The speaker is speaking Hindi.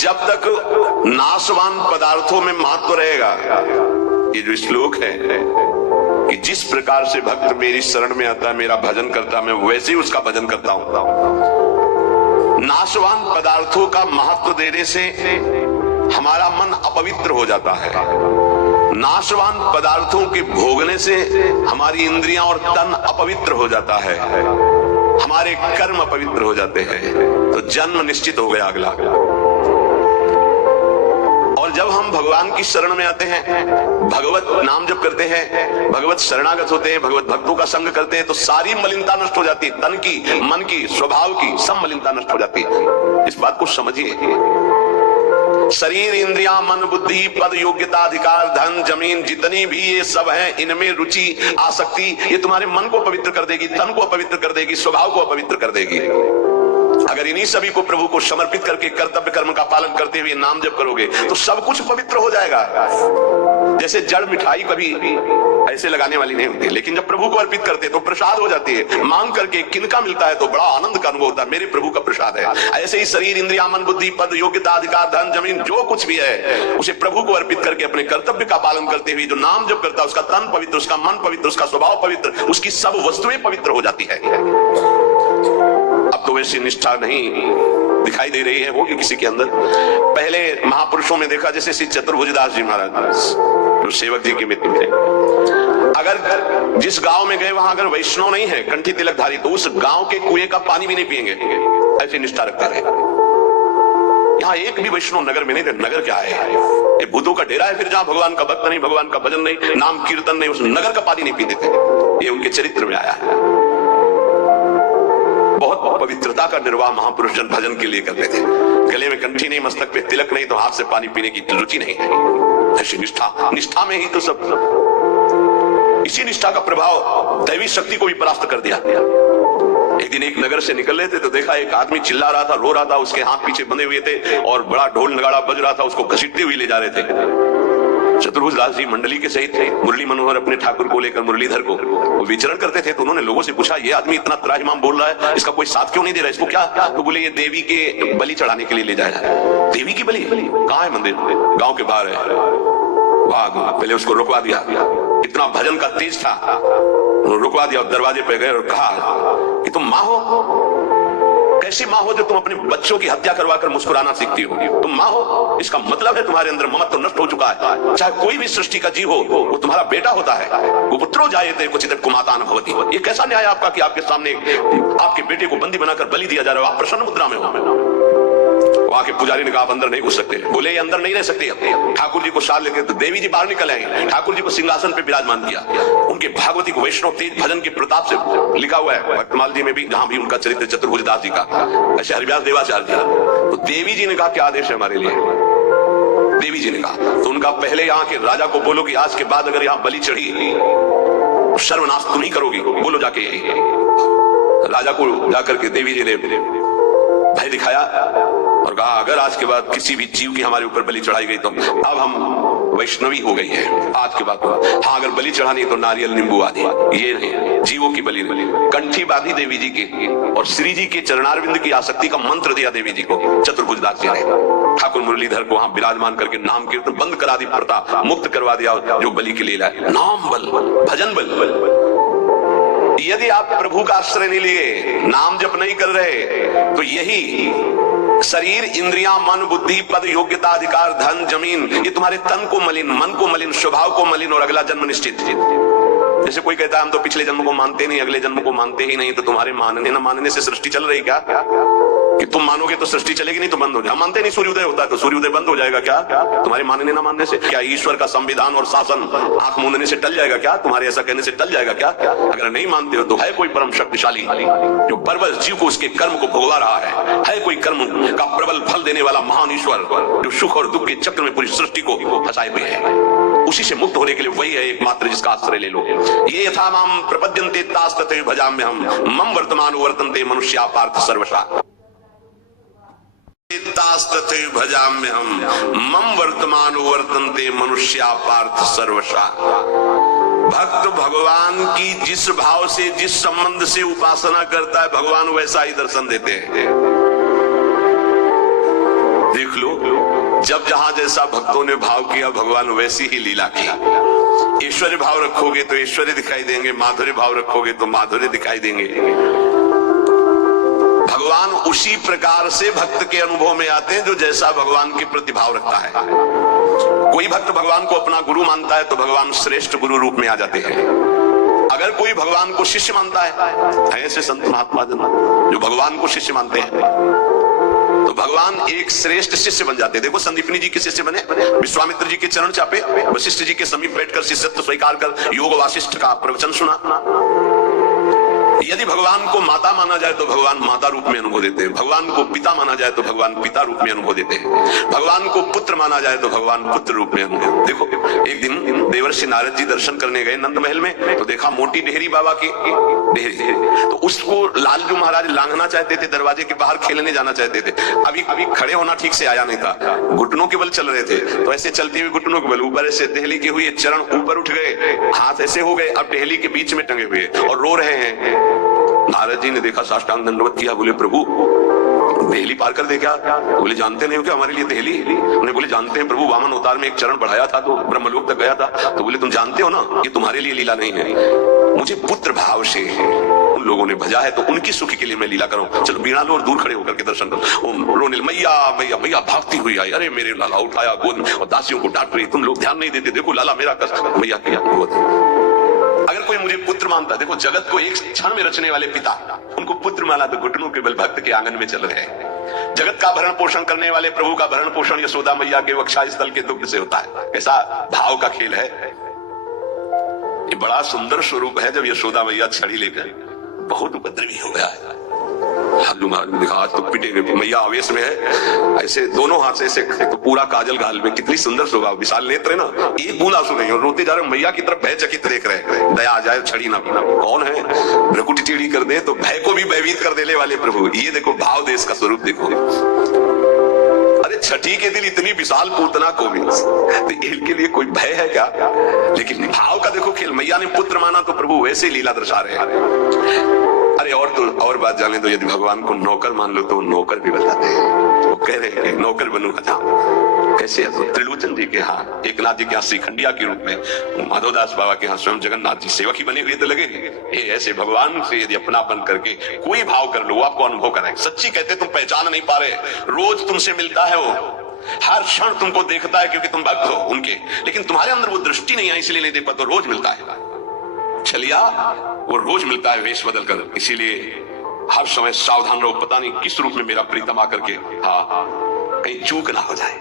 जब तक नाशवान पदार्थों में महत्व रहेगा, ये जो श्लोक है कि जिस प्रकार से भक्त मेरी शरण में आता है, मेरा भजन करता है, मैं वैसे ही उसका भजन करता हूं। नाशवान पदार्थों का महत्व देने से हमारा मन अपवित्र हो जाता है। नाशवान पदार्थों के भोगने से हमारी इंद्रियां और तन अपवित्र हो जाता है, हमारे कर्म अपवित्र हो जाते हैं, तो जन्म निश्चित हो गया अगला। और जब हम भगवान की शरण में आते हैं, भगवत नाम जप करते हैं, भगवत शरणागत होते हैं, भगवत भक्तों का संग करते हैं, तो सारी मलिनता नष्ट हो जाती है, तन की, मन की, स्वभाव की, सब मलिनता नष्ट हो जाती है। इस बात को समझिए। शरीर, इंद्रियां, मन, बुद्धि, पद, योग्यता, अधिकार, धन, जमीन, जितनी भी ये सब है, इनमें रुचि, आसक्ति, ये तुम्हारे मन को पवित्र कर देगी, तन को अपवित्र कर देगी, स्वभाव को अपवित्र कर देगी। अगर इन्हीं सभी को प्रभु को समर्पित करके कर्तव्य कर्म का पालन करते हुए नाम जप करोगे तो सब कुछ पवित्र हो जाएगा। जैसे जड़ मिठाई कभी ऐसे लगाने वाली नहीं होती, लेकिन जब प्रभु को अर्पित करते तो प्रसाद हो जाती है। मांग करके किनका मिलता है तो बड़ा आनंद का अनुभव होता है, मेरे प्रभु का प्रसाद है। ऐसे ही शरीर, इंद्रिया, मन, बुद्धि, पद, योग्यता, अधिकार, धन, जमीन, जो कुछ भी है उसे प्रभु को अर्पित करके अपने कर्तव्य का पालन करते हुए जो नाम जप करता है, उसका तन पवित्र, उसका मन पवित्र, उसका स्वभाव पवित्र, उसकी सब वस्तुएं पवित्र हो जाती है। अब तो वैसी निष्ठा नहीं दिखाई दे रही है, होगी किसी के अंदर। पहले महापुरुषों में देखा, जैसे श्री चतुर्भुजदास जी महाराज जो सेवक जी के मित्र थे, अगर जिस गांव में गए वहां अगर वैष्णव नहीं है, कंठी तिलकधारी, तो उस गांव के कुएं का पानी भी नहीं पिएंगे, ऐसी निष्ठा रखता रहे। यहाँ एक भी वैष्णव नगर में नहीं थे। नगर क्या है? ये भूतों का डेरा है। फिर जहां भगवान का भक्त नहीं, भगवान का भजन नहीं, नाम कीर्तन नहीं, उस नगर का पानी नहीं पीते थे। ये उनके चरित्र में आया है। बहुत पवित्रता का निर्वाह महापुरुष जन भजन के लिए करते थे। गले में कंठी नहीं, मस्तक पे तिलक नहीं, तो हाथ से पानी पीने की रुचि नहीं है। ऐसी निष्ठा, निष्ठा में ही तो सब। इसी निष्ठा का प्रभाव दैवी शक्ति को भी परास्त कर दिया। एक दिन एक नगर से निकल रहे थे तो देखा एक आदमी चिल्ला रहा था, रो रहा था, उसके हाथ पीछे बंधे हुए थे और बड़ा ढोल नगाड़ा बज रहा था, उसको घसीटते हुए ले जा रहे थे। चतुर्भुजदास जी मंडली के सहित थे। मुरली मनोहर अपने ठाकुर को लेकर मुरलीधर को वो विचरण करते थे, तो उन्होंने लोगों से पूछा, ये आदमी इतना त्राहिमाम बोल रहा है, इसका कोई साथ क्यों नहीं दे रहा, इसको क्या? तो बोले, ये देवी के बलि चढ़ाने के लिए ले जाया है। देवी की बलि? कहाँ है मंदिर? गांव के बाहर है। वाह, पहले उसको रुकवा दिया। इतना भजन का तेज था, रुकवा दिया और दरवाजे पे गए और कहा कि तुम माँ हो? कैसी माँ हो जो तुम अपने बच्चों की हत्या करवाकर मुस्कुराना सीखती हो? तुम माँ हो, इसका मतलब है तुम्हारे अंदर ममत्व नष्ट हो चुका है। चाहे कोई भी सृष्टि का जीव हो, वो तुम्हारा बेटा होता है। वो पुत्रो जायते क्वचित् कुमातान भवति। ये कैसा न्याय आपका कि आपके सामने आपके बेटे को बंदी बनाकर बलि दिया जा रहा है? आप प्रसन्न मुद्रा में हो। वहां के पुजारी ने कहा, आप अंदर नहीं घुस सकते। बोले, ये अंदर नहीं रह सकते। ठाकुर जी को साथ लेके तो देवी जी बाहर निकल आए, ठाकुर जी को सिंहासन पे विराजमान किया। उनके भागवती को वैष्णव तेज भजन के प्रताप से लिखा हुआ है भक्तमाल जी में भी, जहां भी उनका चरित्र चतुर्भुजदास जी का, ऐसे हरिव्यास देवाचार्य जी। तो देवी जी ने कहा, क्या आदेश है हमारे लिए? देवी जी ने कहा, तो उनका पहले यहाँ के राजा को बोलो कि आज के बाद अगर यहाँ बलि चढ़ी तो सर्वनाश तुम ही करोगी, बोलो जाके। राजा को जाकर के देवी जी ने भय दिखाया और कहा, अगर आज के बाद किसी भी जीव की हमारे ऊपर बलि चढ़ाई गई तो अब हम वैष्णवी हो गई है आज के बाद। हाँ, अगर बलि चढ़ानी तो नारियल नींबू आदि, ये नहीं, जीवों की बलि। कंठी बांधी देवी जी की और श्री जी के चरणारविंद की आसक्ति का मंत्र दिया देवी जी को चतुर्भुजदास जी ने। ठाकुर मुरलीधर को वहां विराजमान करके नाम कीर्तन बंद करा दी, प्रथा मुक्त करवा दिया, जो बलि के लिए लाए। नाम बल, भजन बल। यदि आप प्रभु का आश्रय नहीं लिए, नाम जप नहीं कर रहे, तो यही शरीर, इंद्रियां, मन, बुद्धि, पद, योग्यता, अधिकार, धन, जमीन, ये तुम्हारे तन को मलिन, मन को मलिन, स्वभाव को मलिन और अगला जन्म निश्चित। जैसे कोई कहता है हम तो पिछले जन्म को मानते नहीं, अगले जन्म को मानते ही नहीं, तो तुम्हारे मानने न मानने से सृष्टि चल रही क्या? कि तुम मानोगे तो सृष्टि चलेगी, नहीं तो बंद हो जाएगा। मानते नहीं सूर्योदय होता है तो सूर्योदय बंद हो जाएगा क्या? तुम्हारे मानने ना मानने से? क्या ईश्वर का संविधान और शासन आंख मूंदने से टल जाएगा क्या? तुम्हारे ऐसा कहने से टल जाएगा क्या? अगर नहीं मानते हो तो है कोई परम शक्तिशाली जो बर्बर जीव को उसके कर्म को भोगवा रहा है कोई कर्म का प्रबल फल देने वाला महान ईश्वर जो सुख और दुख के चक्र में पूरी सृष्टि को फंसाए हुए है। उसी से मुक्त होने के लिए वही है एकमात्र जिसका आश्रय ले लो। ये यथा माम प्रपद्यन्ते तास्तथे भजाम्यहम् मम वर्तमानो वर्तन्ते मनुष्या पार्थ सर्वशा। तास्तथे भजाम्यहम् मम वर्तमानो वर्तन्ते मनुष्या पार्थ सर्वशा। भक्त भगवान की जिस भाव से, जिस संबंध से उपासना करता है, भगवान वैसा ही दर्शन देते हैं। देख लो जब जहां जैसा भक्तों ने भाव किया भगवान वैसी ही लीला की। ऐश्वर्य भाव रखोगे तो ऐश्वर्य दिखाई देंगे, माधुर्य भाव रखोगे तो माधुर्य दिखाई देंगे। भगवान उसी प्रकार से भक्त के अनुभव में आते हैं जो जैसा भगवान के प्रति भाव रखता है। कोई भक्त भगवान को अपना गुरु मानता है तो भगवान श्रेष्ठ गुरु रूप में आ जाते हैं। अगर कोई भगवान को शिष्य मानता है, ऐसे संत महात्मा जन जो भगवान को शिष्य मानते हैं, तो भगवान एक श्रेष्ठ शिष्य बन जाते हैं। देखो संदीपनी जी के शिष्य बने, विश्वामित्र जी के चरण चापे, वशिष्ठ जी के समीप बैठकर शिष्यत्व स्वीकार कर योग वासिष्ठ का प्रवचन सुना। यदि भगवान को माता माना जाए तो भगवान माता रूप में अनुभव देते हैं, भगवान को पिता माना जाए तो भगवान पिता रूप में अनुभव देते हैं, भगवान को पुत्र माना जाए तो भगवान पुत्र रूप में अनुभव। देखो एक दिन देवर्षि नारद जी दर्शन करने गए नंद महल में, तो देखा मोटी डेहरी बाबा की डेहरी, तो उसको लालजू महाराज लांघना चाहते थे, दरवाजे के बाहर खेलने जाना चाहते थे। अभी खड़े होना ठीक से आया नहीं था, घुटनों के बल चल रहे थे, तो ऐसे चलते हुए घुटनों के बल ऊपर ऐसे देहली के हुए, चरण ऊपर उठ गए, हाथ ऐसे हो गए, अब देहली के बीच में टंगे हुए और रो रहे हैं। नारद जी ने देखा, साष्टांग दंडवत किया, बोले प्रभु देहली पार कर दे क्या? बोले जानते नहीं हो क्या हमारे लिए देहली? उन्हें बोले जानते हैं प्रभु, वामन अवतार में एक चरण बढ़ाया था तो ब्रह्मलोक तक गया था। तो बोले तुम जानते हो ना ये तुम्हारे लिए लीला नहीं है, मुझे पुत्र भाव से उन लोगों ने भजा है तो उनकी सुखी के लिए मैं लीला करूं। चलो बीड़ा लो और दूर खड़े होकर के दर्शन करो। रोने मैया मैया मैया भागती हुई आई, अरे मेरे लाला उठाया गोद में और दासियों को डांट रही, तुम लोग ध्यान नहीं देते, देखो लाला मेरा कष्ट। मैया किया गोद। अगर कोई मुझे पुत्र मानता, देखो जगत को एक क्षण में रचने वाले पिता, उनको पुत्र माना तो घुटनों के बल भक्त के आंगन में चल रहे हैं। जगत का भरण पोषण करने वाले प्रभु का भरण पोषण यशोदा मैया के वक्षा स्थल के दुग्ध से होता है। कैसा भाव का खेल है ये, बड़ा सुंदर स्वरूप है। जब यशोदा मैया छड़ी लेकर, बहुत उपद्रवी हो गया है, हालू महाराज ने देखा आज तो पिटेंगे, मैया आवेश में है, ऐसे दोनों हाथ से ऐसे तो पूरा काजल गाल में, कितनी सुंदर शोभा, विशाल नेत्र है ना, एक बूंद आंसू नहीं, रोते जा रहे, मैया की तरफ भयचकित देख रहे हैं, दया आ जाए छड़ी ना पीना। कौन है भ्रकुटी टेढ़ी कर दे तो भय को भी भयभीत कर देने वाले प्रभु। ये देखो भाव देश का स्वरूप देखो। अरे छठी के दिन इतनी विशाल पूतना को भी, तो इनके लिए कोई भय है क्या? लेकिन भाव का देखो खेल। मैया ने पुत्र माना तो प्रभु वैसे लीला दर्शा रहे हैं। अरे और बात जाने दो, यदि भगवान को नौकर मान लो तो नौकर भी बताते हैं। वो कह रहे हैं नौकर बनूंगा था, कैसे? तो त्रिलोचन जी के यहाँ, एकनाथ जी के यहाँ श्रीखंडिया के रूप में, माधवदास बाबा के यहाँ स्वयं जगन्नाथ जी सेवक ही बने हुए तो लगे। ये ऐसे भगवान से यदि अपनापन करके कोई भाव कर लो, आपको अनुभव कराए। सच्ची कहते तुम पहचान नहीं पा रहे, रोज तुमसे मिलता है वो, हर क्षण तुमको देखता है क्योंकि तुम भक्त हो उनके, लेकिन तुम्हारे अंदर वो दृष्टि नहीं है इसलिए नहीं देख पाते। रोज मिलता है छलिया, वो रोज मिलता है वेश बदल कर, इसीलिए हर समय सावधान रहो, पता नहीं किस रूप में मेरा प्रीतम आकर के कहीं चूक ना हो जाए।